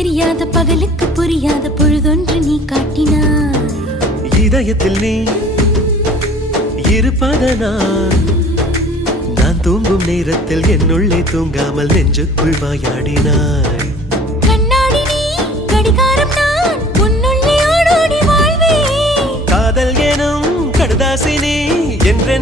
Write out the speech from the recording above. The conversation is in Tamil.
தெரியாத பகலுக்கு புரியாத பொழுதொன்று நீ காட்டினாய். இதயத்தில் நீ இருப்பதனால் நான் தூங்கும் நேரத்தில் என்னுள்ளே தூங்காமல் நெஞ்சுக்குள் வாயாடினாய். கண்ணாடி நீ கடிகாரம் நான் உன்னுள்ளே ஓடோடி வாழ்வே. காதல் எனும் கடுதாசி நீ என்றென்று